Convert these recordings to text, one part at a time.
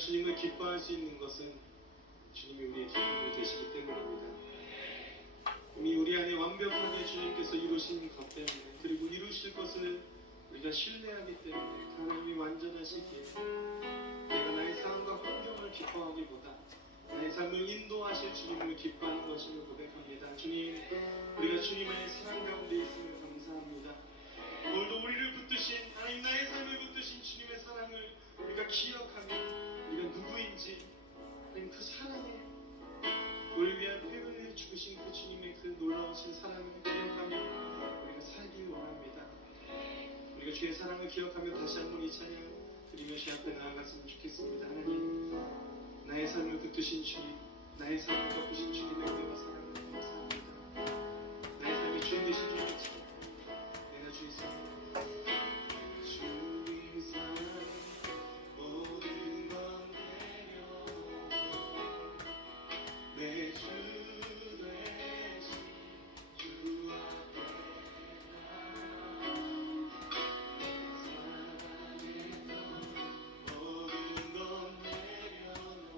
주님을 기뻐할 수 있는 것은 주님이 우리의 기쁨이 되시기 때문입니다. 이미 우리 안에 완벽하게 주님께서 이루신 것 때문에, 그리고 이루실 것을 우리가 신뢰하기 때문에, 하나님이 완전하시기에 내가 나의 삶과 환경을 기뻐하기보다 나의 삶을 인도하실 주님을 기뻐하는 것임을 고백합니다. 주님, 우리가 주님 안의 사랑 가운데 있음을 감사합니다. 오늘도 우리를 붙드신, 하나님 나의 삶을 붙드신 주님의 사랑을 우리가 기억하며 우리가 누구인지, 하나님 그 사랑에 우리를 위한 폐를 죽으신 그 주님의 그 놀라우신 사랑을 기억하며 우리가 살길 원합니다. 우리가 주의 사랑을 기억하며 다시 한번 이 찬양 드리며 주 앞에 나아갔으면 좋겠습니다. 하나님, 나의 삶을 붙드신 주님, 나의 삶을 덮으신 주님의 은혜와 사랑을 감사합니다. 나의 삶이 주님 되신 주님 같이 내가 주의 사랑, 주님 사랑 모든 건 내려 내 주 되신 주 앞에 모든 건 내려놓고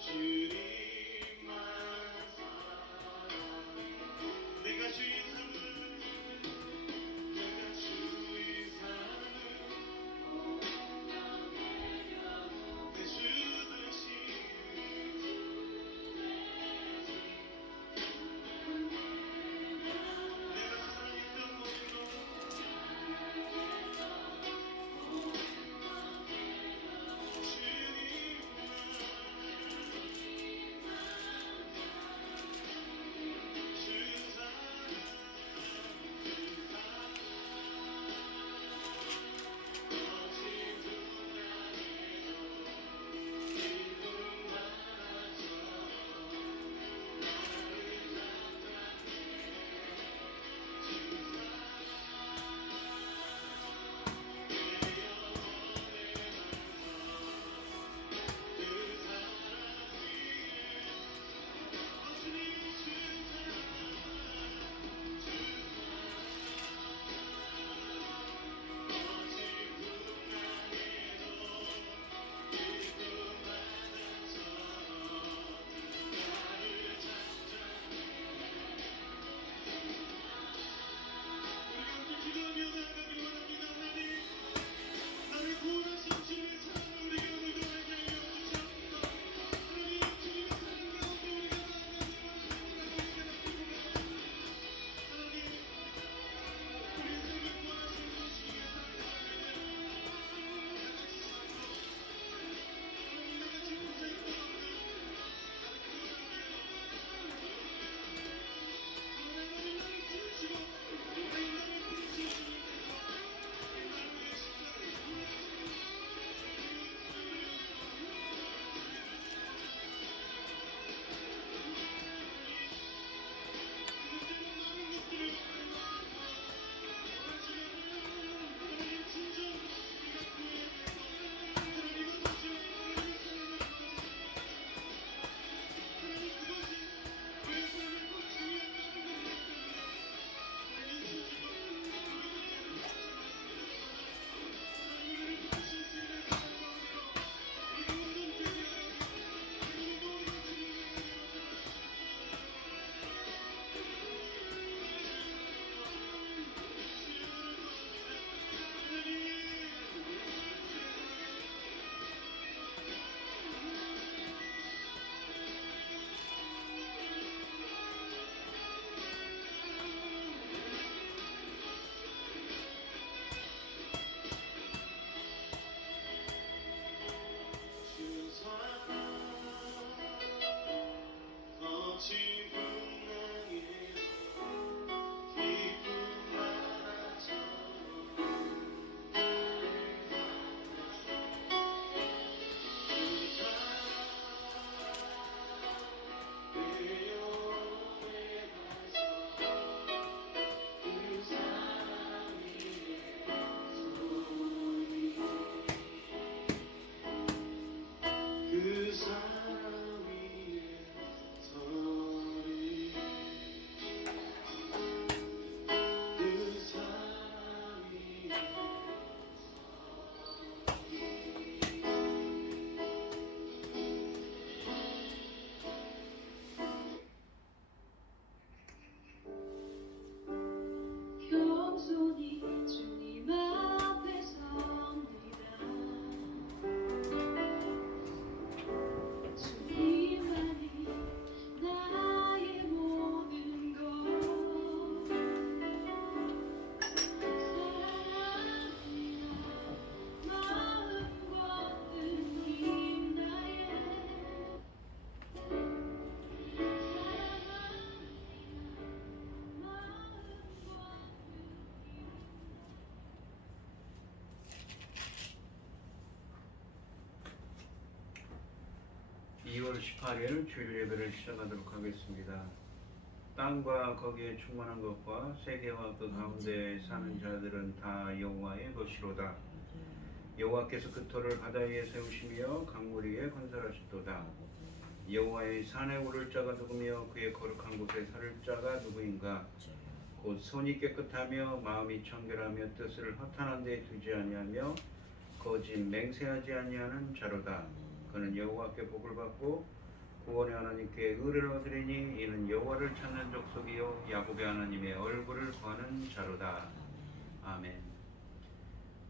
주님만 사랑해. 내가 2월 18일 주일 예배를 시작하도록 하겠습니다. 땅과 거기에 충만한 것과 세계와 그 가운데 사는 자들은 다 여호와의 것이로다. 여호와께서 그 터를 바다 위에 세우시며 강물 위에 건설하셨도다. 여호와의 산에 오를 자가 누구며 그의 거룩한 곳에 살 자가 누구인가? 곧 손이 깨끗하며 마음이 청결하며 뜻을 허탄한 데 두지 아니하며 거짓 맹세하지 아니하는 자로다. 그는 여호와께 복을 받고 구원의 하나님께 의를 얻으리니 이는 여호와를 찾는 족속이요 야곱의 하나님의 얼굴을 구하는 자로다. 아멘.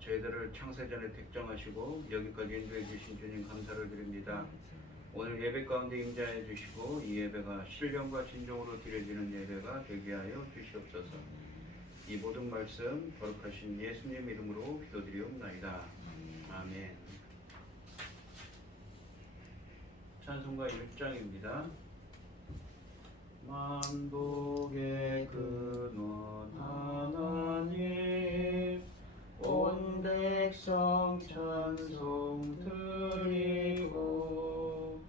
저희들을 창세전에 택정하시고 여기까지 인도해 주신 주님 감사를 드립니다. 오늘 예배 가운데 임재해 주시고 이 예배가 신령과 진정으로 드려지는 예배가 되게 하여 주시옵소서. 이 모든 말씀 거룩하신 예수님 이름으로 기도드리옵나이다. 아멘. 찬송가 1장입니다. 만복의 근원 하나님 온 백성 찬송 드리고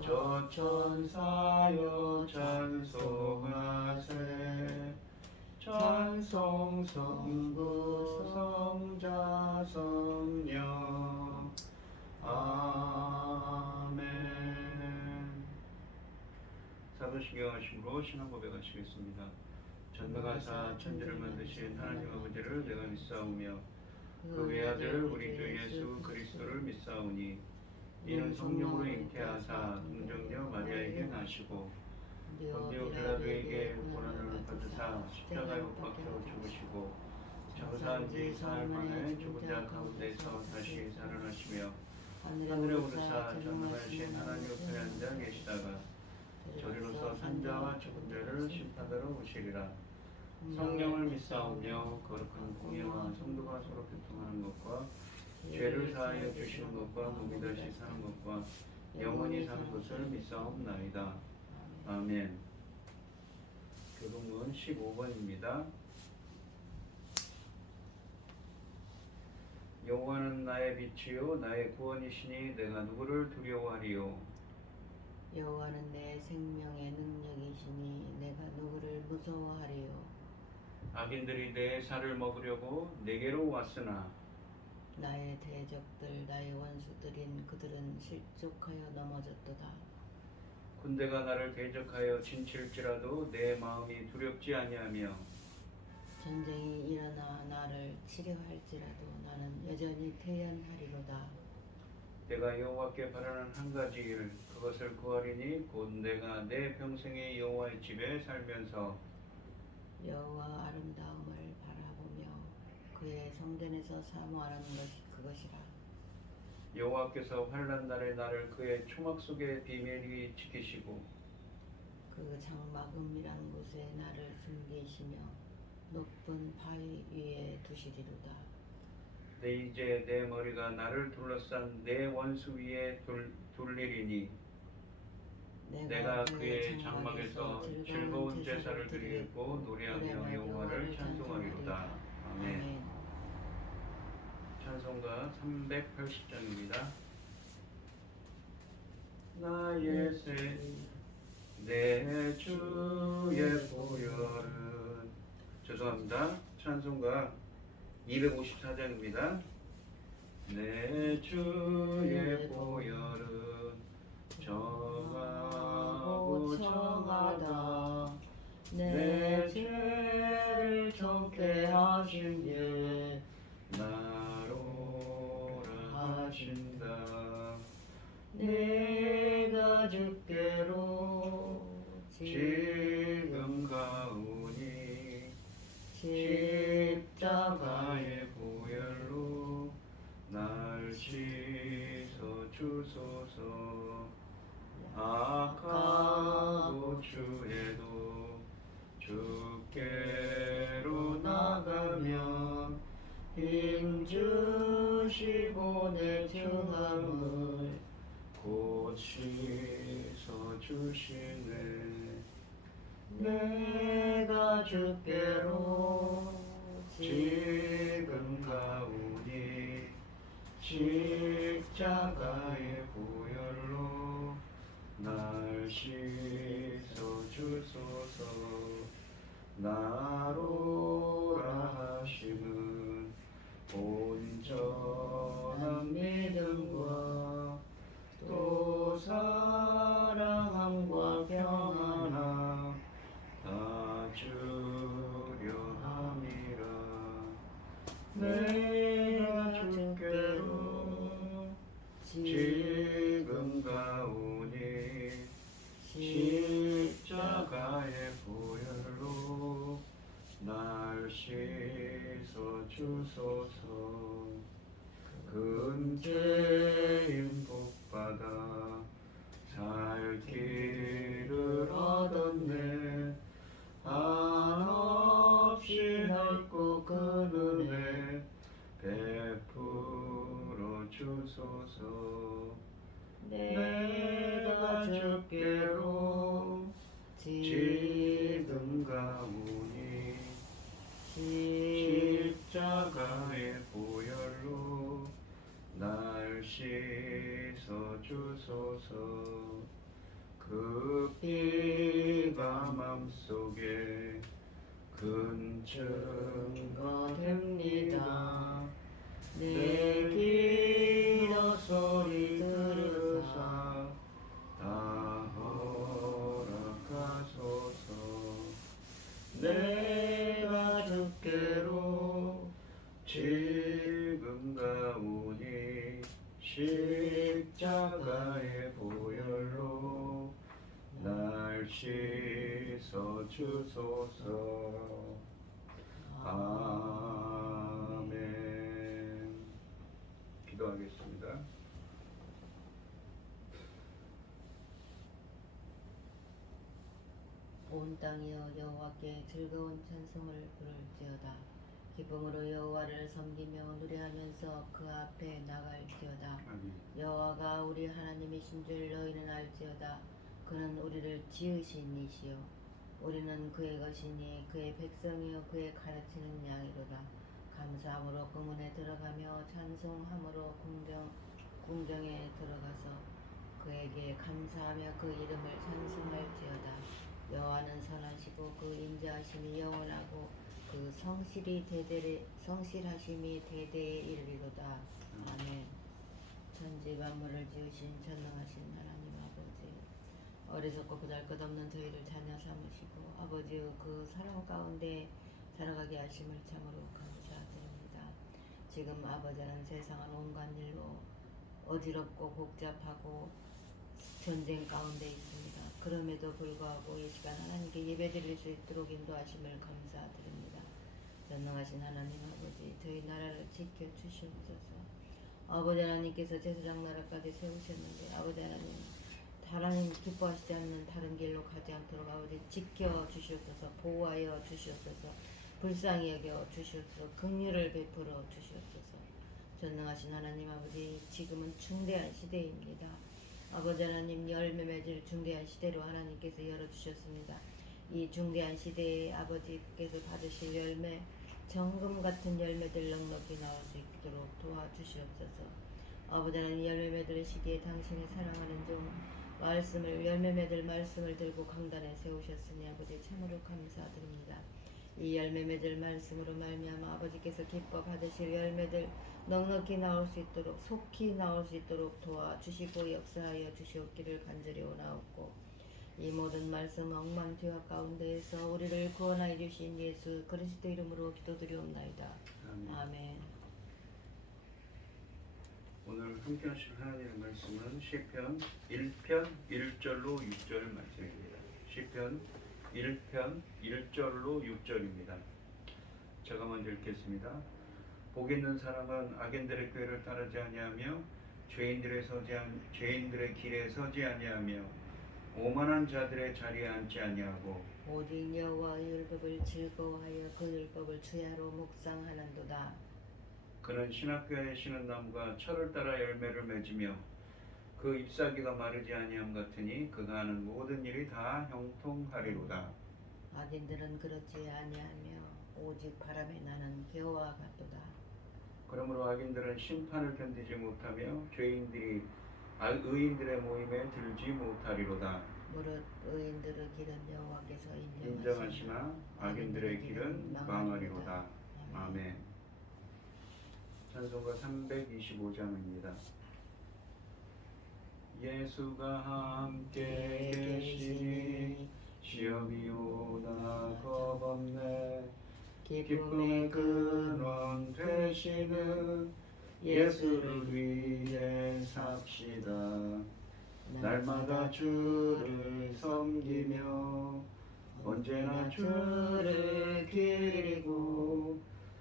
저 천사여 찬송하세 찬송 성부 성자 성령 아멘. 사도신경하심으로 신앙 고백하시겠습니다. 전능하사 천지를 만드신 하나님 아버지를 내가 믿사오며 그 외아들 우리 주 예수 그리스도를 믿사오니 이는 성령으로 잉태하사 동정녀 마리아에게 나시고 본디오 빌라도에게 고난을 받으사 십자가에 못 박혀 죽으시고 장사한 지 사흘 만에 죽은 자 가운데서 다시 살아나시며 하늘에 오르사 전능하신 하나님 우편에 앉아 계시다가 저리로서 산자와 죽은 자를 심판하러 오시리라. 성령을 믿사오며 거룩한 공예와 성도가 서로 교통하는 것과 죄를 사하여 주시는 것과 몸이 다시 사는 것과 영원히 사는 것을 믿사옵나이다. 아멘. 교동문 15번입니다. 여호와는 나의 빛이요 나의 구원이시니 내가 누구를 두려워하리요. 여호와는 내 생명의 능력이시니 내가 누구를 무서워하리요. 악인들이 내 살을 먹으려고 내게로 왔으나 나의 대적들 나의 원수들인 그들은 실족하여 넘어졌도다. 군대가 나를 대적하여 진칠지라도 내 마음이 두렵지 아니하며 전쟁이 일어나 나를 치려할지라도 나는 여전히 태연하리로다. 내가 여호와께 바라는 한 가지 일 그것을 구하리니 곧 내가 내 평생의 여호와의 집에 살면서 여호와 아름다움을 바라보며 그의 성전에서 사모하는 것이 그것이라. 여호와께서 환난 날에 나를 그의 초막 속에 비밀히 지키시고 그 장막음이란 곳에 나를 숨기시며 높은 바위 위에 두시리로다. 내 이제 내 머리가 나를 둘러싼 내 원수 위에 둘리리니 내가 그의 장막에서 즐거운 제사를 드리고 노래하며 여호와를 찬송하리로다. 아멘. 찬송가 380장입니다. 나의 내 주의 보혈은 죄송합니다. 찬송가 254장입니다. 내 주의 보혈은 정하고 정하다 내 죄를 정케 하시기에 나로라 하신다. 내가 주께로 지금 가오니 십자가의 보혈로 날 씻어 주소서. 악하고 주에도 주께로 나가면 힘주시고 내 죄함을 곧 씻어 주시네. 내가 주께로 지금 가오니 십자가의 보혈로 날 씻어 주소서. 나로라 하심은 온전한 믿음과 또 사랑함과 평안함 다 주려 함이라. 내가 주께로 지금 가오니 십자가의 보혈로 날 씻어 주소서. 근죄인 복받아 살 길을 얻었네. 한없이 넓고 큰 은혜 베풀어 주소서. 내가 주께로 지금 가오니 십자가의 보혈로 날 씻어 주소서. 그 피가 맘속에 큰 증거 됩니다. 내 기도 소리 들으사 다 허락하소서. 내가 주께로 지금 가오니 십자가의 보혈로 날 씻어 주소서. 아멘. 기도하겠습니다. 온 땅이여 여호와께 즐거운 찬송을 부를지어다. 기쁨으로 여호와를 섬기며 노래하면서 그 앞에 나갈지어다. 아멘. 여호와가 우리 하나님이신 줄 너희는 알지어다. 그는 우리를 지으신 이시요 우리는 그의 것이니 그의 백성이요 그의 가르치는 양이로다. 감사함으로 그 문에 들어가며 찬송함으로 궁정에 들어가서 그에게 감사하며 그 이름을 찬송할지어다. 여호와는 선하시고 그 인자하심이 영원하고 그 성실하심이 대대에 이르리로다. 아멘. 천지 만물을 지으신 전능하신 하나님 아버지, 어리석고 보잘것없는 저희를 자녀 삼으시고 아버지의 그 사랑 가운데 살아가게 하심을 참으로 감사드립니다. 지금 아버지는 세상은 온갖 일로 어지럽고 복잡하고 전쟁 가운데 있습니다. 그럼에도 불구하고 이 시간 하나님께 예배드릴 수 있도록 인도하심을 감사드립니다. 전능하신 하나님 아버지, 저희 나라를 지켜주시옵소서. 아버지 하나님께서 제사장 나라까지 세우셨는데 아버지 하나님 기뻐하시지 않는 다른 길로 가지 않도록 아버지 지켜주시옵소서. 보호하여 주시옵소서. 불쌍히 여겨 주시옵소서. 긍휼을 베풀어 주시옵소서. 전능하신 하나님 아버지, 지금은 중대한 시대입니다. 아버지 하나님, 열매 맺을 중대한 시대로 하나님께서 열어주셨습니다. 이 중대한 시대에 아버지께서 받으실 열매, 정금 같은 열매들 넉넉히 나올 수 있도록 도와주시옵소서. 아버지 하나님, 열매 맺을 시기에 당신의 사랑하는 종 열매 맺을 말씀을 들고 강단에 세우셨으니 아버지 참으로 감사드립니다. 이 열매 맺을 말씀으로 말미암아 아버지께서 기뻐 받으실 열매들 넉넉히 나올 수 있도록, 속히 나올 수 있도록 도와주시고 역사하여 주시옵기를 간절히 원하옵고, 이 모든 말씀 억만 죄악 가운데에서 우리를 구원하여 주신 예수 그리스도 이름으로 기도드리옵나이다. 아멘. 오늘 함께 하실 하나님의 말씀은 시편 1편 1절로 6절 말씀입니다. 시편 1편 1절로 6절입니다. 제가 먼저 읽겠습니다. 복 있는 사람은 악인들의 꾀를 따르지 아니하며 죄인들의 길에 서지 아니하며 오만한 자들의 자리에 앉지 아니하고 오직 여호와의 율법을 즐거워하여 그 율법을 주야로 묵상하는도다. 그는 신학교에 심은 나무가 철을 따라 열매를 맺으며 그 잎사귀가 마르지 아니함 같으니 그가 하는 모든 일이 다 형통하리로다. 악인들은 그렇지 아니하며 오직 바람에 나는 개와 같도다. 그러므로 악인들은 심판을 견디지 못하며 죄인들이 의인들의 모임에 들지 못하리로다. 무릇 의인들의 길은 여호와께서 인정하시나 악인들의 길은 망하리로다. 아멘. 찬송가 325장입니다. 예수가 함께 계시니 시험이 오나 겁없네. 기쁨의 근원 되시는 예수를 위해 삽시다. 날마다 주를 섬기며 언제나 주를 기리고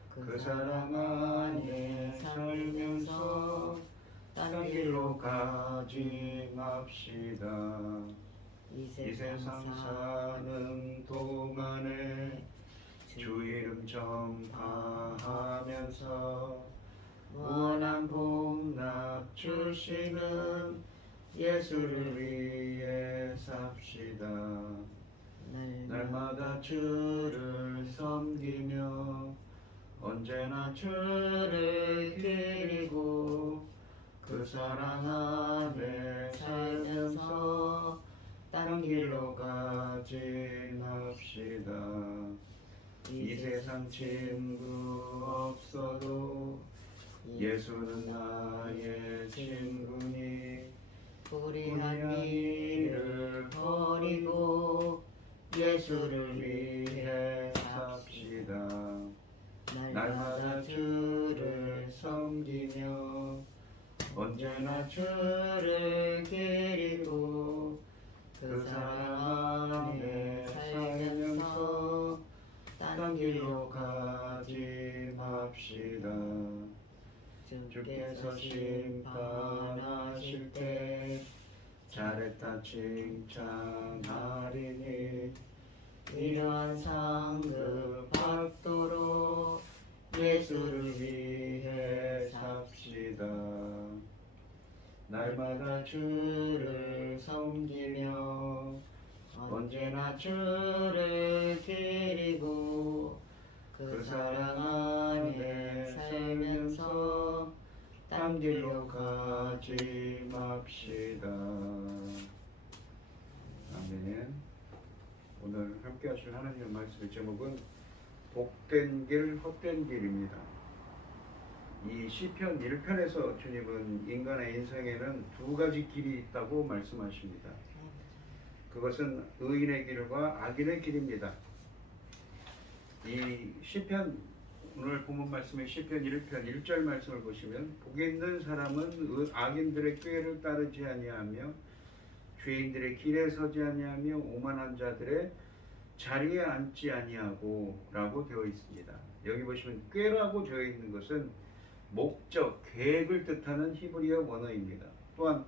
그 사랑 안에 살면서 딴 길로 가지 맙시다. 이 세상 사는 동안에 주 이름 전파하면서 무한한 복락 주시는 예수를 위해 삽시다. 날마다 주를 섬기며 언제나 주를 기리고 그 사랑 안에 살면서 딴 길로 가지 맙시다. 이 세상 친구 없어도 예수는 나의 친구니 불의한 일을 버리고 예수를 위해 삽시다. 날마다 주를 섬기며 언제나 주를 기리고 그 사랑 안에 살면서 딴 길로 가지 맙시다. 주께서 심판하실 때 잘했다 칭찬하리니 이러한 상급 받도록 예수를 위해 삽시다. 날마다 주를 섬기며 언제나 주를 기리고 그 사랑 안에 살면서 딴 길로 가지 맙시다. 아멘. 오늘 함께 하실 하나님의 말씀의 제목은 복된 길, 헛된 길입니다. 이 시편 1편에서 주님은 인간의 인생에는 두 가지 길이 있다고 말씀하십니다. 그것은 의인의 길과 악인의 길입니다. 이 시편 오늘 본문 말씀의 시편 1편 1절 말씀을 보시면 복이 있는 사람은 악인들의 꾀를 따르지 아니하며 죄인들의 길에 서지 아니하며 오만한 자들의 자리에 앉지 아니하고 라고 되어 있습니다. 여기 보시면 꾀라고 되어 있는 것은 목적, 계획을 뜻하는 히브리어 원어입니다. 또한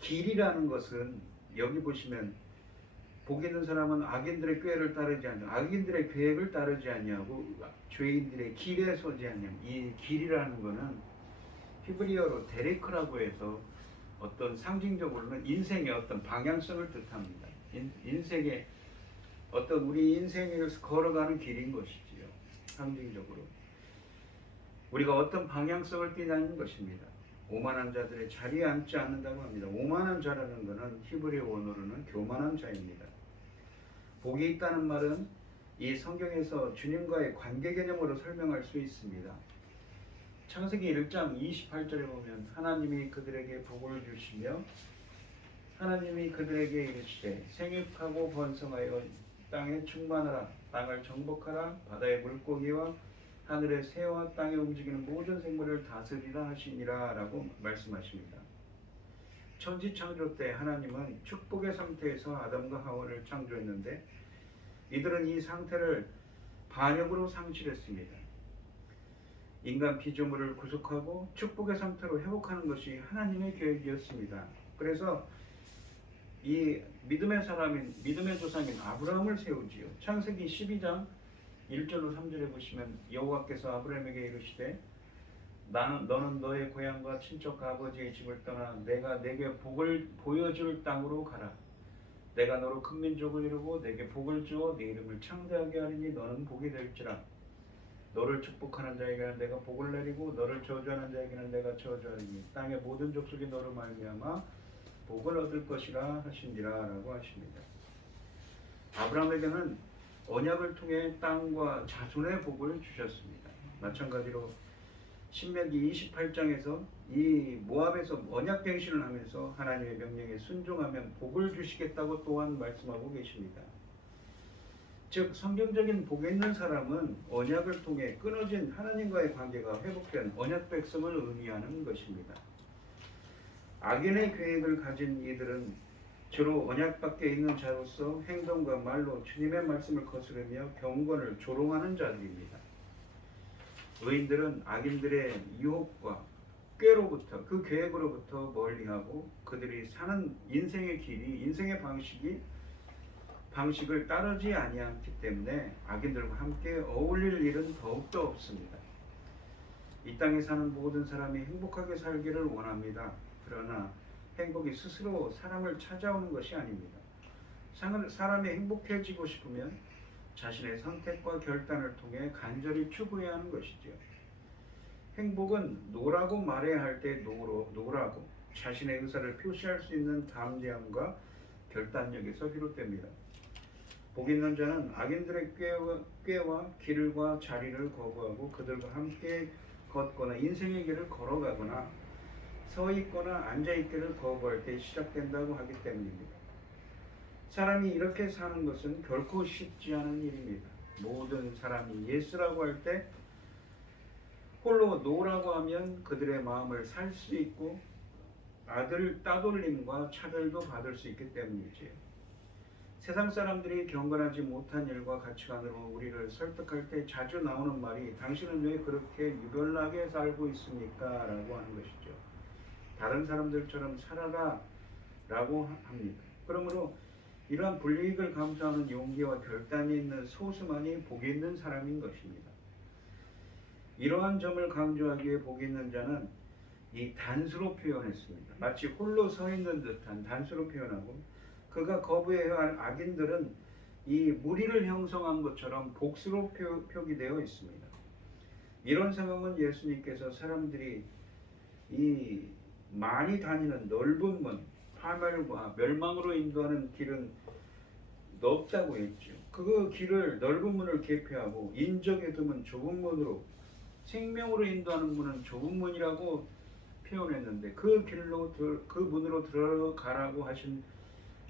길이라는 것은 여기 보시면 복 있는 사람은 악인들의 꾀를 따르지 아니하고 악인들의 계획을 따르지 아니하고 죄인들의 길에 서지 아니하고 이 길이라는 것은 히브리어로 데레크라고 해서 어떤 상징적으로는 인생의 어떤 방향성을 뜻합니다. 인생의 어떤 우리 인생을 걸어가는 길인 것이지요. 상징적으로 우리가 어떤 방향성을 띠냐는 것입니다. 오만한 자들의 자리에 앉지 않는다고 합니다. 오만한 자라는 것은 히브리어 원어로는 교만한 자입니다. 복이 있다는 말은 이 성경에서 주님과의 관계 개념으로 설명할 수 있습니다. 창세기 1장 28절에 보면 하나님이 그들에게 복을 주시며 하나님이 그들에게 이르시되 생육하고 번성하여 땅에 충만하라 땅을 정복하라 바다의 물고기와 하늘의 새와 땅에 움직이는 모든 생물을 다스리라 하시니라 라고 말씀하십니다. 천지 창조 때 하나님은 축복의 상태에서 아담과 하와를 창조했는데 이들은 이 상태를 반역으로 상실했습니다. 인간 피조물을 구속하고 축복의 상태로 회복하는 것이 하나님의 계획이었습니다. 그래서 이 믿음의 사람인 믿음의 조상인 아브라함을 세우지요. 창세기 12장 1절로 3절에 보시면 여호와께서 아브라함에게 이르시되 너는 너의 고향과 친척 아버지의 집을 떠나 내가 내게 복을 보여줄 땅으로 가라. 내가 너로 큰 민족을 이루고 내게 복을 주어 네 이름을 창대하게 하리니 너는 복이 될지라. 너를 축복하는 자에게는 내가 복을 내리고 너를 저주하는 자에게는 내가 저주하리니 땅의 모든 족속이 너로 말미암아 복을 얻을 것이라 하신지라라고 하십니다. 아브라함에게는 언약을 통해 땅과 자손의 복을 주셨습니다. 마찬가지로 신명기 28장에서 이 모압에서 언약 갱신을 하면서 하나님의 명령에 순종하면 복을 주시겠다고 또한 말씀하고 계십니다. 즉 성경적인 복 있는 사람은 언약을 통해 끊어진 하나님과의 관계가 회복된 언약 백성을 의미하는 것입니다. 악인의 계획을 가진 이들은 주로 언약 밖에 있는 자로서 행동과 말로 주님의 말씀을 거스르며 경건을 조롱하는 자들입니다. 의인들은 악인들의 유혹과 꾀로부터 그 계획으로부터 멀리하고 그들이 사는 인생의 길이 인생의 방식을 따르지 아니하기 때문에 악인들과 함께 어울릴 일은 더욱더 없습니다. 이 땅에 사는 모든 사람이 행복하게 살기를 원합니다. 그러나 행복이 스스로 사람을 찾아오는 것이 아닙니다. 사람이 행복해지고 싶으면 자신의 선택과 결단을 통해 간절히 추구해야 하는 것이죠. 행복은 노라고 말해야 할 때 노라고 자신의 의사를 표시할 수 있는 담대함과 결단력에서 비롯됩니다. 복 있는 자는 악인들의 꾀와 길과 자리를 거부하고 그들과 함께 걷거나 인생의 길을 걸어가거나 서 있거나 앉아 있기를 거부할 때 시작된다고 하기 때문입니다. 사람이 이렇게 사는 것은 결코 쉽지 않은 일입니다. 모든 사람이 예스라고 할 때 홀로 노라고 하면 그들의 마음을 살 수 있고 따돌림과 차별도 받을 수 있기 때문이지요. 세상 사람들이 경건하지 못한 일과 가치관으로 우리를 설득할 때 자주 나오는 말이 당신은 왜 그렇게 유별나게 살고 있습니까? 라고 하는 것이죠. 다른 사람들처럼 살아라 라고 합니다. 그러므로 이러한 불이익을 감수하는 용기와 결단이 있는 소수만이 복이 있는 사람인 것입니다. 이러한 점을 강조하기 위해 복이 있는 자는 이 단수로 표현했습니다. 마치 홀로 서 있는 듯한 단수로 표현하고 그가 거부해야 할 악인들은 이 무리를 형성한 것처럼 복수로 표기되어 있습니다. 이런 상황은 예수님께서 사람들이 이 많이 다니는 넓은 문, 파멸과 멸망으로 인도하는 길은 넓다고 했죠. 그 길을 넓은 문을 개폐하고 인적에 드문 좁은 문으로 생명으로 인도하는 문은 좁은 문이라고 표현했는데 그 문으로 들어가라고 하신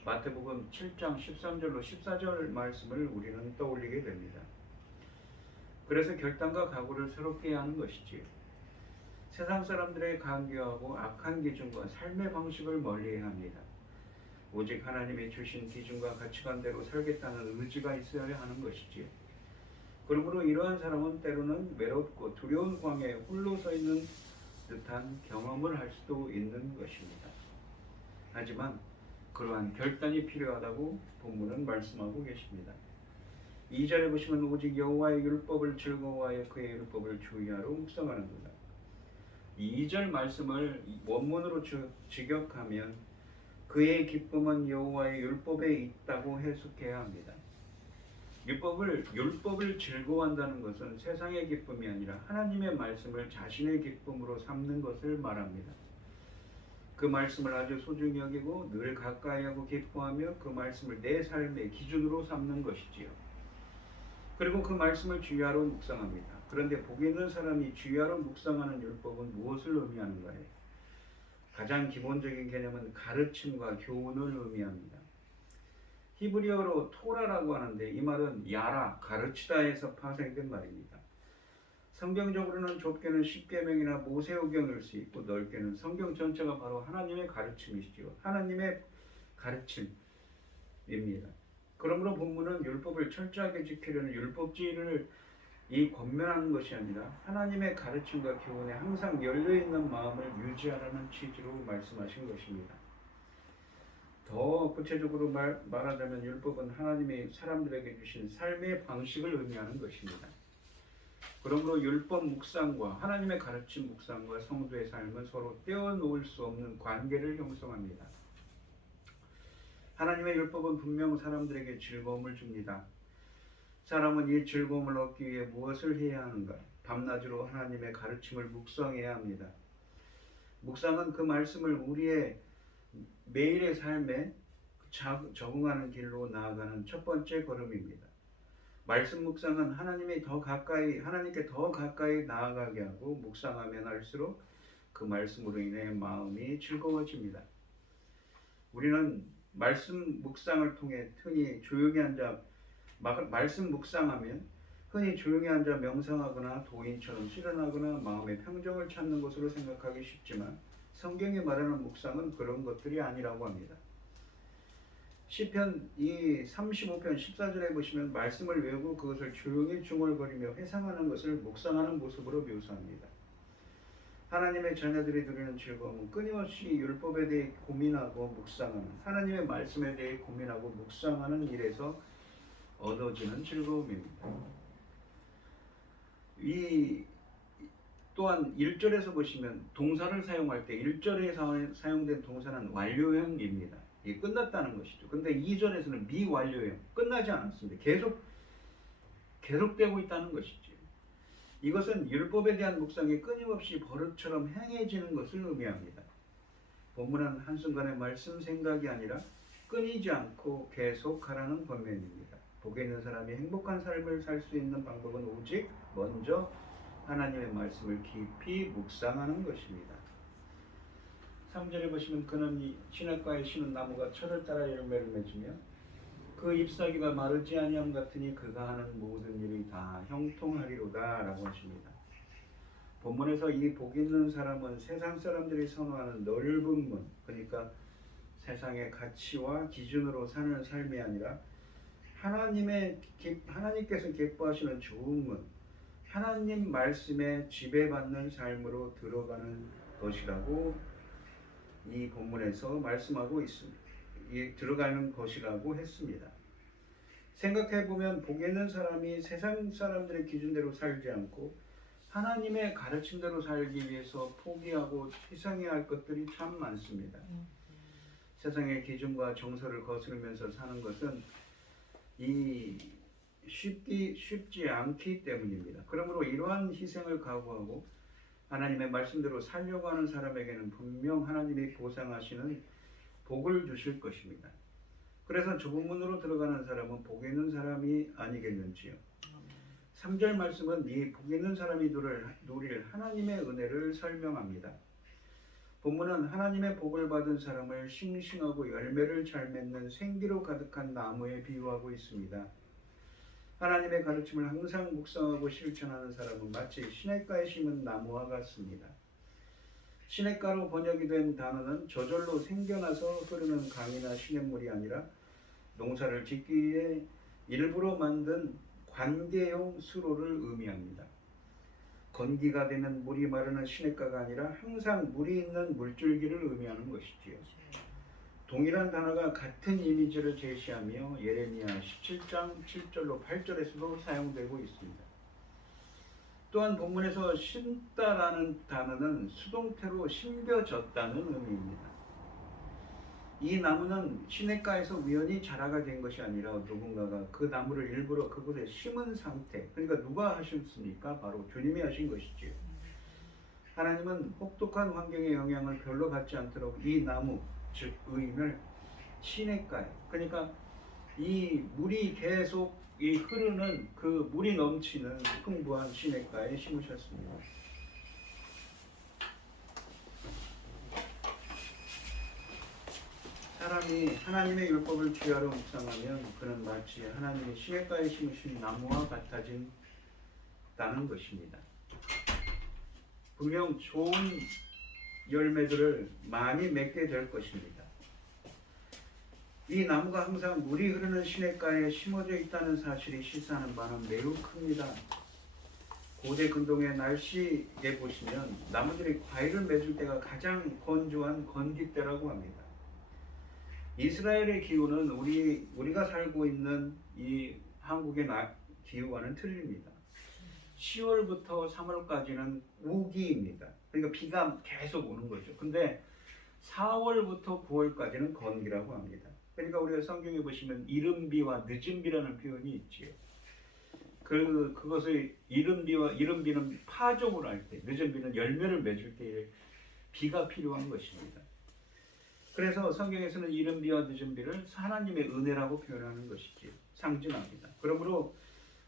마태복음 7장 13절로 14절 말씀을 우리는 떠올리게 됩니다. 그래서 결단과 각오를 새롭게 해야 하는 것이지요. 세상 사람들의 간교하고 악한 기준과 삶의 방식을 멀리해야 합니다. 오직 하나님이 주신 기준과 가치관대로 살겠다는 의지가 있어야 하는 것이지요. 그러므로 이러한 사람은 때로는 외롭고 두려운 광야에 홀로 서 있는 듯한 경험을 할 수도 있는 것입니다. 하지만 그러한 결단이 필요하다고 본문은 말씀하고 계십니다. 2절에 보시면 오직 여호와의 율법을 즐거워하여 그의 율법을 주의하러 묵상하는구나. 2절 말씀을 원문으로 직역하면 그의 기쁨은 여호와의 율법에 있다고 해석해야 합니다. 율법을 즐거워한다는 것은 세상의 기쁨이 아니라 하나님의 말씀을 자신의 기쁨으로 삼는 것을 말합니다. 그 말씀을 아주 소중히 여기고 늘 가까이 하고 기뻐하며 그 말씀을 내 삶의 기준으로 삼는 것이지요. 그리고 그 말씀을 주의하러 묵상합니다. 그런데 복 있는 사람이 주의하러 묵상하는 율법은 무엇을 의미하는가요? 가장 기본적인 개념은 가르침과 교훈을 의미합니다. 히브리어로 토라라고 하는데 이 말은 야라, 가르치다에서 파생된 말입니다. 성경적으로는 좁게는 십계명이나 모세오경일 수 있고 넓게는 성경 전체가 바로 하나님의 가르침이시죠. 하나님의 가르침입니다. 그러므로 본문은 율법을 철저하게 지키려는 율법주의를 권면하는 것이 아니라 하나님의 가르침과 교훈에 항상 열려있는 마음을 유지하라는 취지로 말씀하신 것입니다. 더 구체적으로 말하자면 율법은 하나님이 사람들에게 주신 삶의 방식을 의미하는 것입니다. 그러므로 율법 묵상과 하나님의 가르침 묵상과 성도의 삶은 서로 떼어놓을 수 없는 관계를 형성합니다. 하나님의 율법은 분명 사람들에게 즐거움을 줍니다. 사람은 이 즐거움을 얻기 위해 무엇을 해야 하는가? 밤낮으로 하나님의 가르침을 묵상해야 합니다. 묵상은 그 말씀을 우리의 매일의 삶에 적응하는 길로 나아가는 첫 번째 걸음입니다. 말씀 묵상은 하나님께 더 가까이 나아가게 하고, 묵상하면 할수록 그 말씀으로 인해 마음이 즐거워집니다. 우리는 말씀 묵상을 통해 말씀 묵상하면 흔히 조용히 앉아 명상하거나 도인처럼 실현하거나 마음의 평정을 찾는 것으로 생각하기 쉽지만, 성경이 말하는 묵상은 그런 것들이 아니라고 합니다. 시편 35편 14절에 보시면 말씀을 외우고 그것을 조용히 중얼거리며 회상하는 것을 묵상하는 모습으로 묘사합니다. 하나님의 자녀들이 누리는 즐거움은 끊임없이 율법에 대해 고민하고 묵상하는, 하나님의 말씀에 대해 고민하고 묵상하는 일에서 얻어지는 즐거움입니다. 또한 1절에서 보시면 동사를 사용할 때 1절에 사용된 동사는 완료형입니다. 이게 끝났다는 것이죠. 근데 2절에서는 미완료형, 끝나지 않았습니다. 계속되고 있다는 것이죠. 이것은 율법에 대한 묵상이 끊임없이 버릇처럼 행해지는 것을 의미합니다. 본문은 한순간의 말씀 생각이 아니라 끊이지 않고 계속하라는 권면입니다. 복에 있는 사람이 행복한 삶을 살 수 있는 방법은 오직 먼저 하나님의 말씀을 깊이 묵상하는 것입니다. 3절에 보시면 그는 시냇가에 심은 나무가 철을 따라 열매를 맺으며 그 잎사귀가 마르지 아니함 같으니 그가 하는 모든 일이 다 형통하리로다 라고 하십니다. 본문에서 이 복 있는 사람은 세상 사람들이 선호하는 넓은 문, 그러니까 세상의 가치와 기준으로 사는 삶이 아니라 하나님께서 기뻐하시는 좋은 문, 하나님 말씀에 지배받는 삶으로 들어가는 것이라고 이 본문에서 말씀하고 있습니다. 들어가는 것이라고 했습니다. 생각해보면 복 있는 사람이 세상 사람들의 기준대로 살지 않고 하나님의 가르침대로 살기 위해서 포기하고 희생해야 할 것들이 참 많습니다. 세상의 기준과 정서를 거스르면서 사는 것은 쉽지 않기 때문입니다. 그러므로 이러한 희생을 각오하고 하나님의 말씀대로 살려고 하는 사람에게는 분명 하나님이 보상하시는 복을 주실 것입니다. 그래서 좁은 문으로 들어가는 사람은 복 있는 사람이 아니겠는지요. 3절 말씀은 이 복 있는 사람이 누릴 하나님의 은혜를 설명합니다. 본문은 하나님의 복을 받은 사람을 싱싱하고 열매를 잘 맺는 생기로 가득한 나무에 비유하고 있습니다. 하나님의 가르침을 항상 묵상하고 실천하는 사람은 마치 시냇가에 심은 나무와 같습니다. 시냇가로 번역이 된 단어는 저절로 생겨나서 흐르는 강이나 시냇물이 아니라 농사를 짓기 위해 일부러 만든 관계용 수로를 의미합니다. 건기가 되면 물이 마르는 시냇가가 아니라 항상 물이 있는 물줄기를 의미하는 것이지요. 동일한 단어가 같은 이미지를 제시하며 예레미야 17장 7절로 8절에서도 사용되고 있습니다. 또한 본문에서 심다라는 단어는 수동태로 심겨졌다는 의미입니다. 이 나무는 시냇가에서 우연히 자라가 된 것이 아니라 누군가가 그 나무를 일부러 그곳에 심은 상태, 그러니까 누가 하셨습니까? 바로 주님이 하신 것이지요. 하나님은 혹독한 환경의 영향을 별로 받지 않도록 이 나무, 즉 의인을 시냇가에, 그러니까 이 물이 계속 흐르는 그 물이 넘치는 풍부한 시냇가에 심으셨습니다. 사람이 하나님의 율법을 귀하로 묵상하면 그는 마치 하나님의 시냇가에 심으신 나무와 같아진다는 것입니다. 분명 좋은 열매들을 많이 맺게 될 것입니다. 이 나무가 항상 물이 흐르는 시냇가에 심어져 있다는 사실이 시사하는 바는 매우 큽니다. 고대 근동의 날씨에 보시면 나무들이 과일을 맺을 때가 가장 건조한 건기 때라고 합니다. 이스라엘의 기후는 우리가 살고 있는 이 한국의 기후와는 틀립니다. 10월부터 3월까지는 우기입니다. 그러니까 비가 계속 오는 거죠. 근데 4월부터 9월까지는 건기라고 합니다. 그러니까 우리가 성경에 보시면 이른비와 늦은비라는 표현이 있지요. 그것의 이른 비는 파종을 할 때, 늦은 비는 열매를 맺을 때에 비가 필요한 것입니다. 그래서 성경에서는 이른 비와 늦은 비를 하나님의 은혜라고 표현하는 것이지요. 상징합니다. 그러므로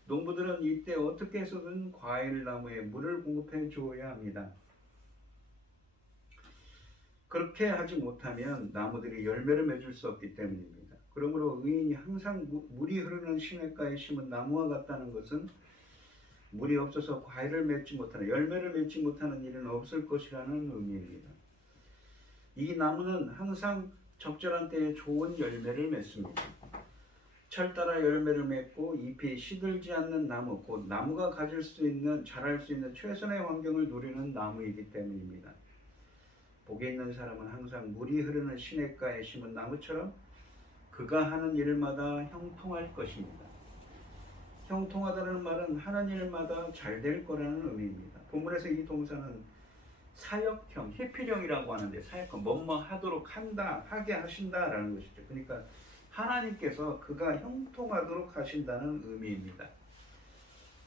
농부들은 이때 어떻게 해서든 과일 나무에 물을 공급해 주어야 합니다. 그렇게 하지 못하면 나무들이 열매를 맺을 수 없기 때문입니다. 그러므로 의인이 항상 물이 흐르는 시냇가에 심은 나무와 같다는 것은 물이 없어서 과일을 맺지 못하는, 열매를 맺지 못하는 일은 없을 것이라는 의미입니다. 이 나무는 항상 적절한 때에 좋은 열매를 맺습니다. 철 따라 열매를 맺고 잎이 시들지 않는 나무, 곧 나무가 가질 수 있는, 자랄 수 있는 최선의 환경을 누리는 나무이기 때문입니다. 복이 있는 사람은 항상 물이 흐르는 시냇가에 심은 나무처럼 그가 하는 일마다 형통할 것입니다. 형통하다는 말은 하는 일마다 잘 될 거라는 의미입니다. 본문에서 이 동사는 사역형, 해필형이라고 하는데, 사역형, 뭐뭐 하도록 한다, 하게 하신다라는 것이죠. 그러니까 하나님께서 그가 형통하도록 하신다는 의미입니다.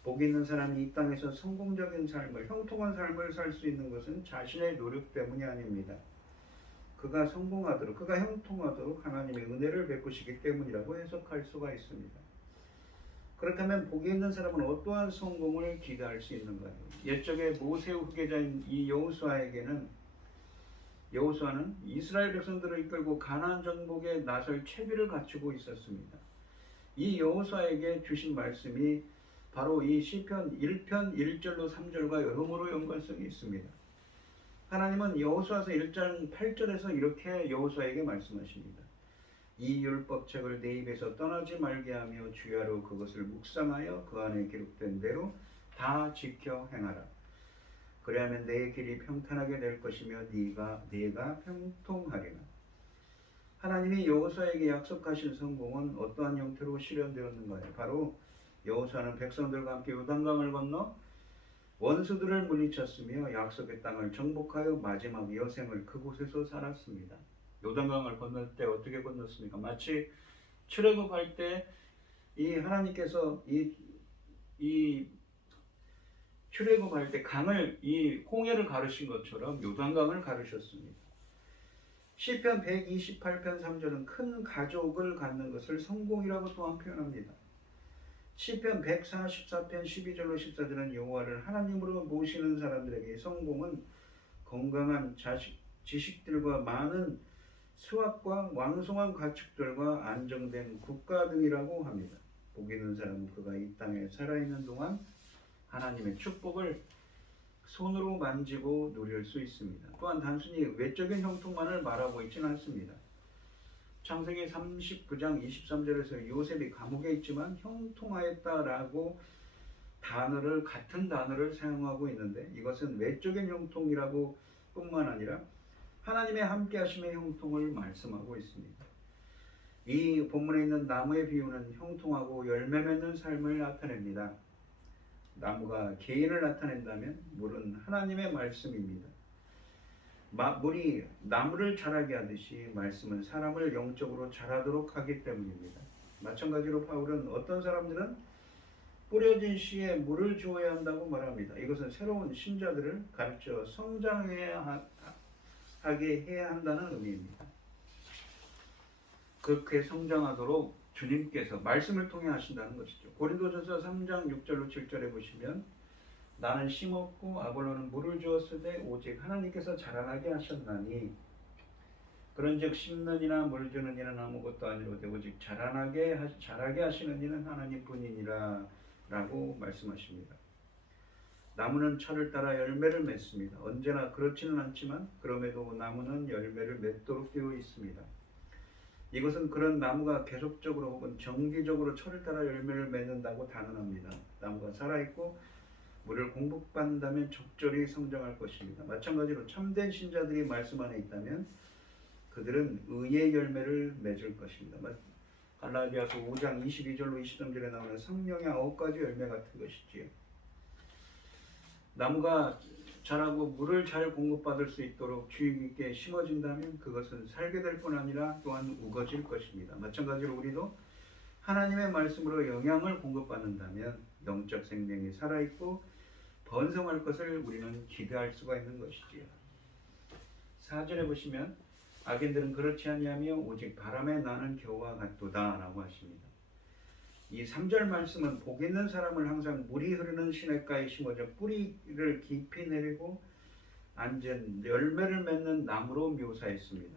복 있는 사람이 이 땅에서 성공적인 삶을, 형통한 삶을 살 수 있는 것은 자신의 노력 때문이 아닙니다. 그가 성공하도록, 그가 형통하도록 하나님의 은혜를 베푸시기 때문이라고 해석할 수가 있습니다. 그렇다면 복이 있는 사람은 어떠한 성공을 기대할 수 있는가요? 옛적의 모세 후계자인 이 여호수아는 이스라엘 백성들을 이끌고 가나안 정복에 나설 채비를 갖추고 있었습니다. 이 여호수아에게 주신 말씀이 바로 이 시편 1편 1절로 3절과 여러모로 연관성이 있습니다. 하나님은 여호수아서 1장 8절에서 이렇게 여호수아에게 말씀하십니다. 이 율법책을 내 입에서 떠나지 말게 하며 주야로 그것을 묵상하여 그 안에 기록된 대로 다 지켜 행하라. 그리하면 내 길이 평탄하게 될 것이며 네가 평통하리라. 하나님이 여호수아에게 약속하신 성공은 어떠한 형태로 실현되었는가요? 바로 여호수아는 백성들과 함께 요단강을 건너 원수들을 물리쳤으며 약속의 땅을 정복하여 마지막 여생을 그곳에서 살았습니다. 요단강을 건널 때 어떻게 건넜습니까? 마치 출애굽할 때 이 하나님께서 이 출애굽할 때 강을, 이 홍해를 가르신 것처럼 요단강을 가르셨습니다. 시편 128편 3절은 큰 가족을 갖는 것을 성공이라고 또한 표현합니다. 시편 144편 12절로 14절은 여호와를 하나님으로 모시는 사람들에게 성공은 건강한 지식들과 많은 수확과 왕성한 가축들과 안정된 국가 등이라고 합니다. 복 있는 사람은 그가 이 땅에 살아있는 동안 하나님의 축복을 손으로 만지고 누릴 수 있습니다. 또한 단순히 외적인 형통만을 말하고 있지는 않습니다. 창세기 39장 23절에서 요셉이 감옥에 있지만 형통하였다라고 같은 단어를 사용하고 있는데, 이것은 외적인 형통이라고 뿐만 아니라 하나님의 함께 하심의 형통을 말씀하고 있습니다. 이 본문에 있는 나무의 비유는 형통하고 열매 맺는 삶을 나타냅니다. 나무가 개인을 나타낸다면 물은 하나님의 말씀입니다. 물이 나무를 자라게 하듯이 말씀은 사람을 영적으로 자라도록 하기 때문입니다. 마찬가지로 바울은 어떤 사람들은 뿌려진 씨에 물을 주어야 한다고 말합니다. 이것은 새로운 신자들을 가르쳐 성장하게 해야 한다는 의미입니다. 그렇게 성장하도록 주님께서 말씀을 통해 하신다는 것이죠. 고린도전서 3장 6절로 7절에 보시면 나는 심었고 아볼로는 물을 주었으되 오직 하나님께서 자라나게 하셨나니 그런즉 심는 이나 물 주는 이는 아무것도 아니로되 오직 자라게 하시는 이는 하나님뿐이니라 라고 말씀하십니다. 나무는 철을 따라 열매를 맺습니다. 언제나 그렇지는 않지만 그럼에도 나무는 열매를 맺도록 되어 있습니다. 이것은 그런 나무가 계속적으로 혹은 정기적으로 철을 따라 열매를 맺는다고 단언합니다. 나무가 살아있고 물을 공급받는다면 적절히 성장할 것입니다. 마찬가지로 참된 신자들이 말씀 안에 있다면 그들은 의의 열매를 맺을 것입니다. 갈라디아서 5장 22절로 23절에 나오는 성령의 9가지 열매 같은 것이지요. 나무가 자라고 물을 잘 공급받을 수 있도록 주의 깊게 심어진다면 그것은 살게 될 뿐 아니라 또한 우거질 것입니다. 마찬가지로 우리도 하나님의 말씀으로 영향을 공급받는다면 영적 생명이 살아있고 번성할 것을 우리는 기대할 수가 있는 것이지요. 4절에 보시면 악인들은 그렇지 아니하며 오직 바람에 나는 겨와 같도다 라고 하십니다. 이 3절 말씀은 복 있는 사람을 항상 물이 흐르는 시냇가에 심어져 뿌리를 깊이 내리고 앉은 열매를 맺는 나무로 묘사했습니다.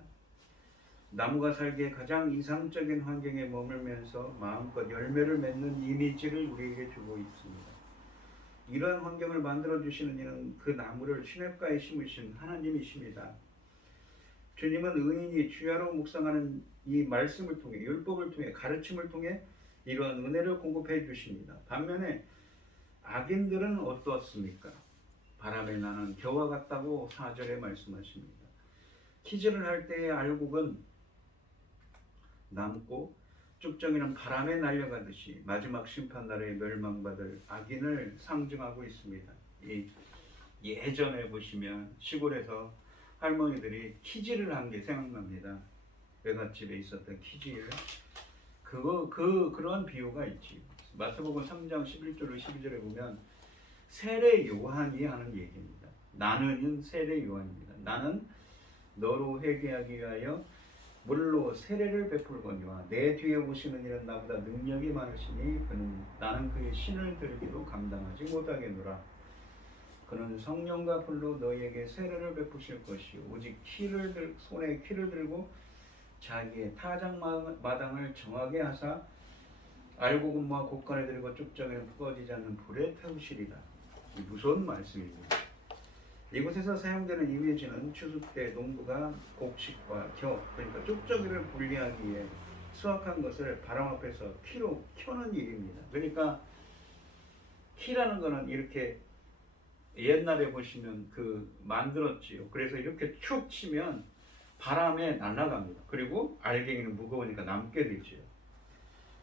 나무가 살기에 가장 이상적인 환경에 머물면서 마음껏 열매를 맺는 이미지를 우리에게 주고 있습니다. 이러한 환경을 만들어 주시는 이는 그 나무를 시냇가에 심으신 하나님이십니다. 주님은 의인이 주야로 묵상하는 이 말씀을 통해, 율법을 통해, 가르침을 통해 이러한 은혜를 공급해 주십니다. 반면에 악인들은 어떻습니까? 바람에 나는 겨와 같다고 4절에 말씀하십니다. 키즈를 할 때의 알곡은 남고 쭉정이는 바람에 날려가듯이 마지막 심판날에 멸망받을 악인을 상징하고 있습니다. 예전에 보시면 시골에서 할머니들이 키즈를 한 게 생각납니다. 외갓집에 있었던 키즈를. 그런 비유가 있지. 마태복음 3장 11절로 12절에 보면 세례 요한이 하는 얘기입니다. 나는 세례 요한입니다. 나는 너로 회개하기 위하여 물로 세례를 베풀거니와 내 뒤에 오시는 이는 나보다 능력이 많으시니 나는 그의 신을 들기도 감당하지 못하겠노라. 그는 성령과 불로 너희에게 세례를 베푸실 것이요 오직 손에 키를 들고 자기의 타작 마당을 정하게 하사 알곡은과 곡간에 들고 쭉정에는 부어지지 않는 불에 태우시리라. 이 무서운 말씀입니다. 이곳에서 사용되는 이미지는 추수 때 농부가 곡식과 겨, 그러니까 쭉정이를 분리하기 위해 수확한 것을 바람 앞에서 키로 켜는 일입니다. 그러니까 키라는 거는 이렇게 옛날에 보시면 만들었지요. 그래서 이렇게 축 치면 바람에 날아갑니다. 그리고 알갱이는 무거우니까 남게 되지요.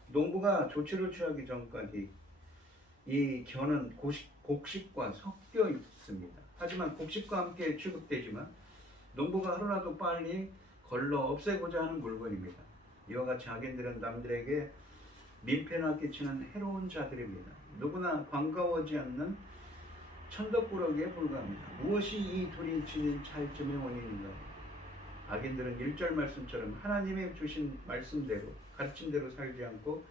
농부가 조치를 취하기 전까지 이 겨는 곡식과 섞여 있습니다. 하지만 곡식과 함께 취급되지만 농부가 하루라도 빨리 걸러 없애고자 하는 물건입니다. 이와 같이 악인들은 남들에게 민폐나 끼치는 해로운 자들입니다. 누구나 반가워하지 않는 천덕꾸러기에 불과합니다. 무엇이 이 둘이 지닌 차이점의 원인인가? 악인들은 1절 말씀처럼 하나님의 주신 말씀대로 가르침대로 살지 않고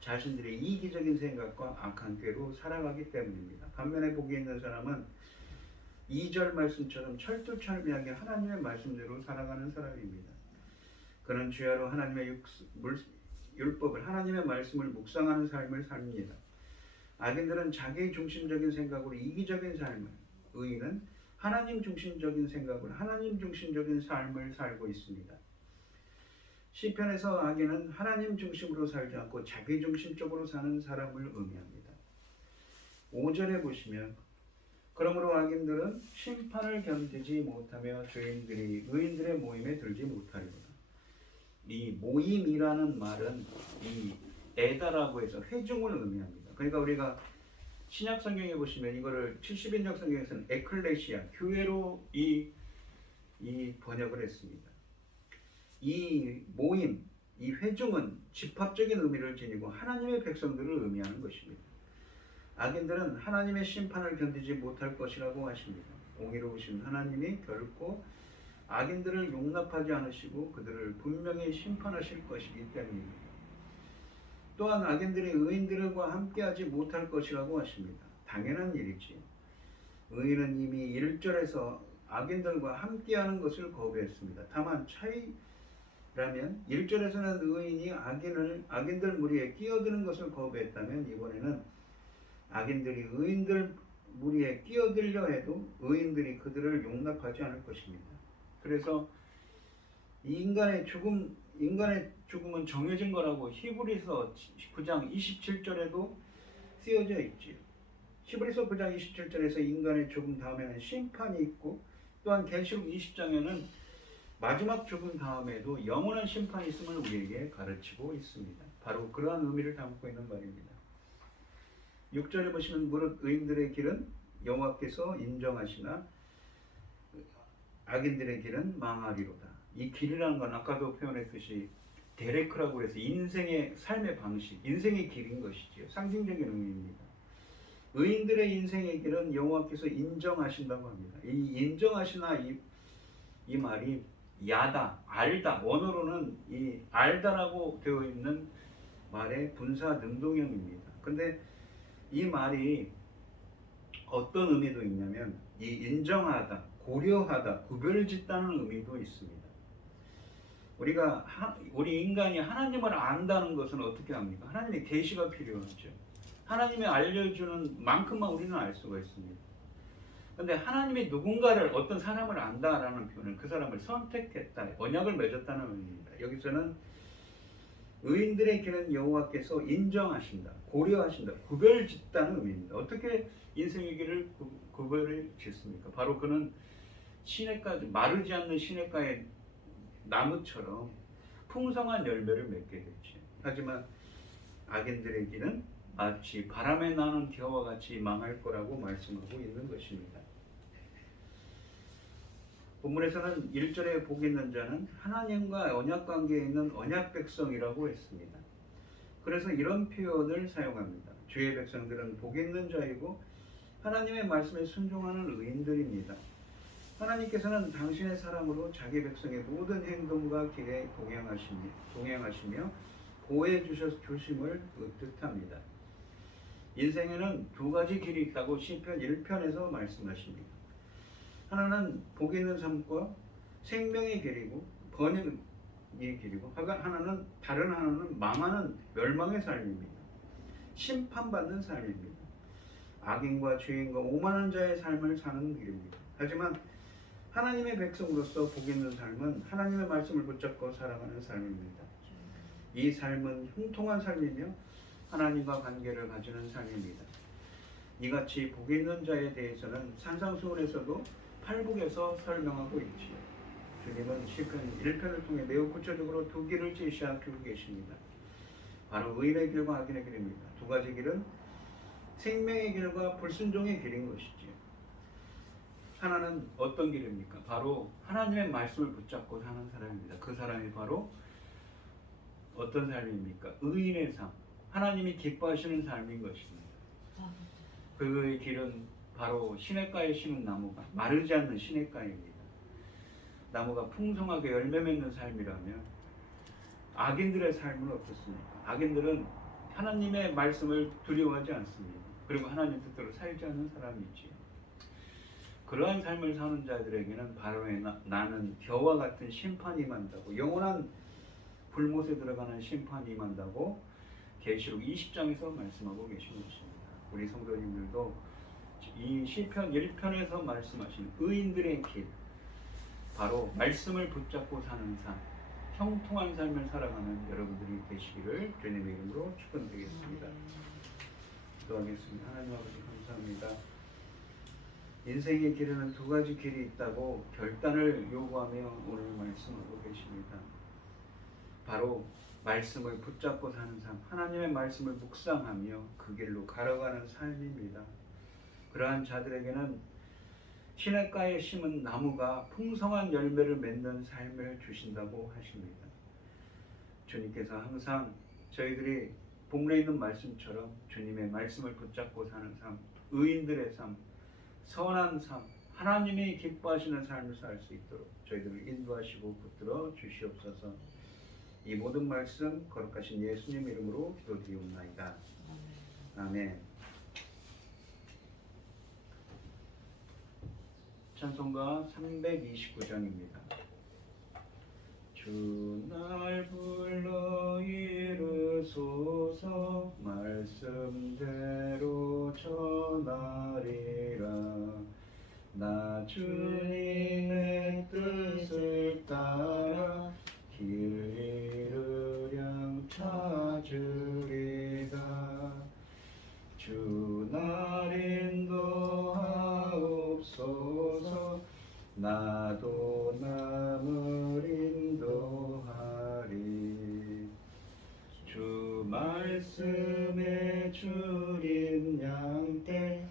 자신들의 이기적인 생각과 악한 꾀로 살아가기 때문입니다. 반면에 복이 있는 사람은 2절 말씀처럼 철두철미하게 하나님의 말씀대로 살아가는 사람입니다. 그는 주야로 하나님의 율법을 하나님의 말씀을 묵상하는 삶을 삽니다. 악인들은 자기 중심적인 생각으로 이기적인 삶을, 의인은 하나님 중심적인 생각으로 하나님 중심적인 삶을 살고 있습니다. 시편에서 악인은 하나님 중심으로 살지 않고 자기 중심적으로 사는 사람을 의미합니다. 5절에 보시면 그러므로 악인들은 심판을 견디지 못하며 죄인들이 의인들의 모임에 들지 못하리로다. 이 모임이라는 말은 이 에다라고 해서 회중을 의미합니다. 그러니까 우리가 신약 성경에 보시면 이거를 70인역 성경에서는 에클레시아, 교회로 이 번역을 했습니다. 이 모임, 이 회중은 집합적인 의미를 지니고 하나님의 백성들을 의미하는 것입니다. 악인들은 하나님의 심판을 견디지 못할 것이라고 하십니다. 공의로우신 하나님이 결코 악인들을 용납하지 않으시고 그들을 분명히 심판하실 것이기 때문입니다. 또한 악인들이 의인들과 함께하지 못할 것이라고 하십니다. 당연한 일이지요. 의인은 이미 1절에서 악인들과 함께하는 것을 거부했습니다. 다만 차이라면 1절에서는 의인이 악인들 무리에 끼어드는 것을 거부했다면 이번에는 악인들이 의인들 무리에 끼어들려 해도 의인들이 그들을 용납하지 않을 것입니다. 그래서 인간의 죽음은 정해진 거라고 히브리서 9장 27절에도 쓰여져 있지요. 히브리서 9장 27절에서 인간의 죽음 다음에는 심판이 있고 또한 계시록 20장에는 마지막 죽음 다음에도 영원한 심판이 있음을 우리에게 가르치고 있습니다. 바로 그러한 의미를 담고 있는 말입니다. 6절에 보시면 무릇 의인들의 길은 여호와께서 인정하시나 악인들의 길은 망하리로다. 이 길이라는 건 아까도 표현했듯이 데레크라고 해서 인생의 삶의 방식, 인생의 길인 것이지요. 상징적인 의미입니다. 의인들의 인생의 길은 여호와께서 인정하신다고 합니다. 이 인정하시나 이 말이 야다, 알다, 원어로는 이 알다라고 되어 있는 말의 분사 능동형입니다. 근데 이 말이 어떤 의미도 있냐면 이 인정하다, 고려하다, 구별짓다는 의미도 있습니다. 우리 인간이 하나님을 안다는 것은 어떻게 합니까? 하나님의 계시가 필요하죠. 하나님이 알려주는 만큼만 우리는 알 수가 있습니다. 근데 하나님이 누군가를, 어떤 사람을 안다라는 표현은 그 사람을 선택했다, 언약을 맺었다는 의미입니다. 여기서는 의인들의 길은 여호와께서 인정하신다, 고려하신다, 구별짓다는 의미입니다. 어떻게 인생의 길을 구별을 짓습니까? 바로 그는 시냇가, 마르지 않는 시냇가의 나무처럼 풍성한 열매를 맺게 되죠. 하지만 악인들의 길은 마치 바람에 나는 겨와 같이 망할 거라고 말씀하고 있는 것입니다. 본문에서는 1절에 복 있는 자는 하나님과 언약 관계에 있는 언약 백성이라고 했습니다. 그래서 이런 표현을 사용합니다. 주의 백성들은 복 있는 자이고 하나님의 말씀에 순종하는 의인들입니다. 하나님께서는 당신의 사랑으로 자기 백성의 모든 행동과 길에 동행하시며 보호해 주심을 뜻합니다. 인생에는 두 가지 길이 있다고 시편 1편에서 말씀하십니다. 하나는 복 있는 삶과 생명의 길이고 번영의 길이고, 다른 하나는 망하는 멸망의 삶입니다. 심판받는 삶입니다. 악인과 죄인과 오만한 자의 삶을 사는 길입니다. 하지만 하나님의 백성으로서 복 있는 삶은 하나님의 말씀을 붙잡고 살아가는 삶입니다. 이 삶은 형통한 삶이며 하나님과 관계를 가지는 삶입니다. 이같이 복 있는 자에 대해서는 산상수훈에서도 팔복에서 설명하고 있지요. 주님은 시편 1편을 통해 매우 구체적으로 두 길을 제시하고 계십니다. 바로 의인의 길과 악인의 길입니다. 두 가지 길은 생명의 길과 불순종의 길인 것이지요. 하나는 어떤 길입니까? 바로 하나님의 말씀을 붙잡고 사는 사람입니다. 그 사람이 바로 어떤 삶입니까? 의인의 삶, 하나님이 기뻐하시는 삶인 것입니다. 그의 길은 바로 시냇가에 심은 나무가 마르지 않는 시냇가입니다. 나무가 풍성하게 열매 맺는 삶이라면 악인들의 삶은 어떻습니까? 악인들은 하나님의 말씀을 두려워하지 않습니다. 그리고 하나님 뜻대로 살지 않는 사람이지요. 그러한 삶을 사는 자들에게는 바로 나는 겨와 같은 심판이 임한다고, 영원한 불못에 들어가는 심판이 임한다고 계시록 20장에서 말씀하고 계신 것입니다. 우리 성도님들도 이 시편 1편에서 말씀하신 의인들의 길, 바로 말씀을 붙잡고 사는 삶, 형통한 삶을 살아가는 여러분들이 되시기를 주님의 이름으로 축원드리겠습니다. 기도하겠습니다. 하나님 아버지 감사합니다. 인생의 길에는 두 가지 길이 있다고 결단을 요구하며 오늘 말씀하고 계십니다. 바로 말씀을 붙잡고 사는 삶, 하나님의 말씀을 묵상하며 그 길로 걸어가는 삶입니다. 그러한 자들에게는 시냇가에 심은 나무가 풍성한 열매를 맺는 삶을 주신다고 하십니다. 주님께서 항상 저희들이 본문에 있는 말씀처럼 주님의 말씀을 붙잡고 사는 삶, 의인들의 삶, 선한 삶, 하나님이 기뻐하시는 삶을 살 수 있도록 저희들을 인도하시고 붙들어 주시옵소서. 이 모든 말씀 거룩하신 예수님 이름으로 기도드리옵나이다. 아멘. 찬송가 329장입니다. 주 날 불러 이르소서 말씀대로 전하리라. 나 주님의 뜻을 따라 길 이르량 찾으리다. 주 날 인도하옵소서. 나도 남을 인도하리. 주 말씀에 줄인 양떼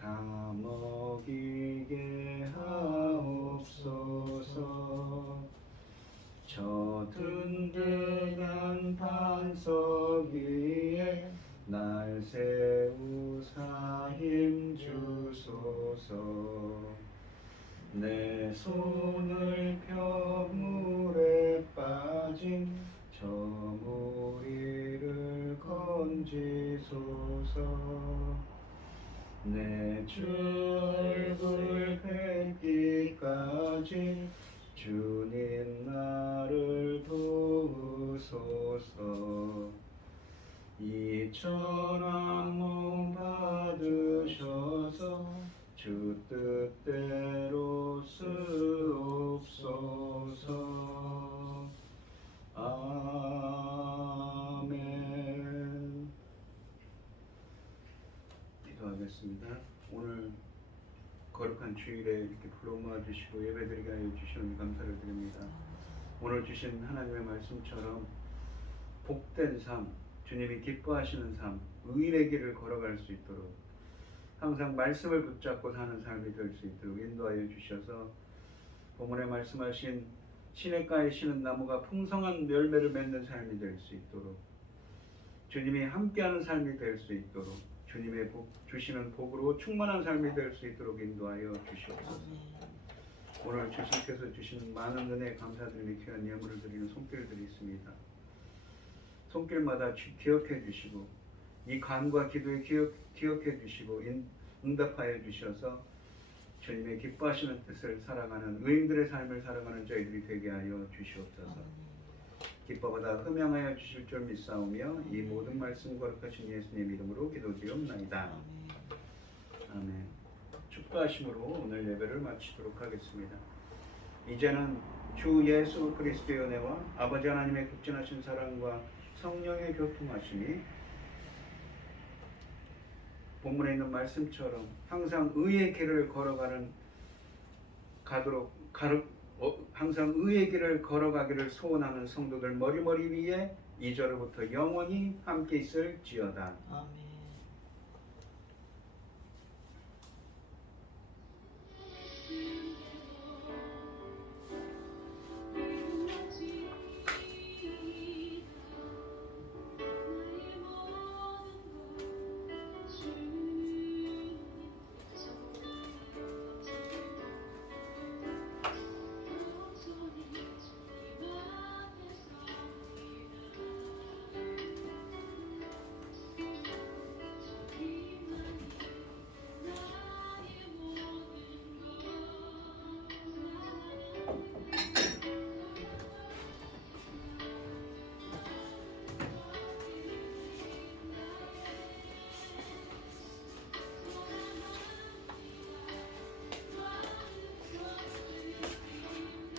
다 먹이게 하옵소서. 저 든든한 반석 위에 날 세우사이 내 손을 펴 물에 빠진 저 무리를 건지소서. 내 주 얼굴 뵙기까지 주님 나를 도우소서. 이 천한 몸 받으셔서 주 뜻대로 쓰옵소서. 아멘. 기도하겠습니다. 오늘 거룩한 주일에 이렇게 불러 모아주시고 예배드리게 하여 주시는 감사를 드립니다. 오늘 주신 하나님의 말씀처럼 복된 삶, 주님이 기뻐하시는 삶, 의의 길을 걸어갈 수 있도록 항상 말씀을 붙잡고 사는 삶이 될 수 있도록 인도하여 주셔서 본문에 말씀하신 시냇가에 심은 나무가 풍성한 열매를 맺는 삶이 될 수 있도록 주님이 함께하는 삶이 될 수 있도록 주님의 복, 주시는 복으로 충만한 삶이 될 수 있도록 인도하여 주시옵소서. 오늘 주님께서 주신 많은 은혜에 감사드리며 귀한 예물을 드리는 손길들이 있습니다. 손길마다 기억해 주시고 이 간과 기도에 기억해 주시고 응답하여 주셔서 주님의 기뻐하시는 뜻을 살아가는 의인들의 삶을 살아가는 저희들이 되게 하여 주시옵소서. 기뻐받아 흠양하여 주실 줄 믿사오며 이 모든 말씀 거룩하신 예수님 이름으로 기도드리옵나이다. 아멘. 축도하심으로 오늘 예배를 마치도록 하겠습니다. 이제는 주 예수 그리스도의 은혜와 아버지 하나님의 극진하신 사랑과 성령의 교통하심이 본문에 있는 말씀처럼 항상 의의 길을 항상 의의 길을 걸어가기를 소원하는 성도들 머리머리 위에 이제로부터 영원히 함께 있을지어다. 아멘.